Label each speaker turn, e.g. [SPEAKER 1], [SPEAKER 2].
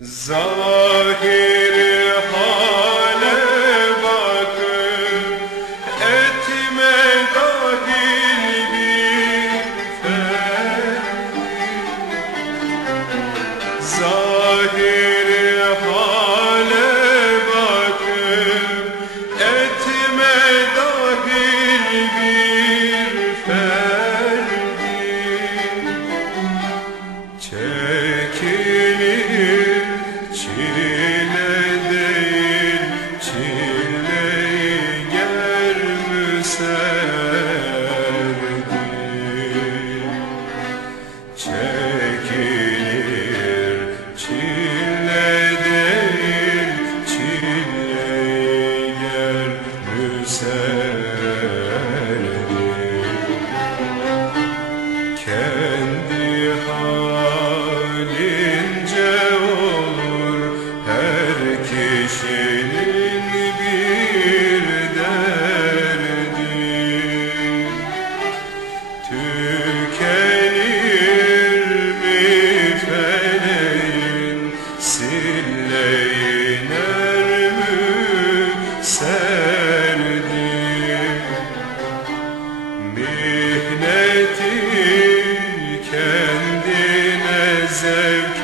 [SPEAKER 1] Zahiri hale bakıp etme dahil bir ferdi Zahiri deserved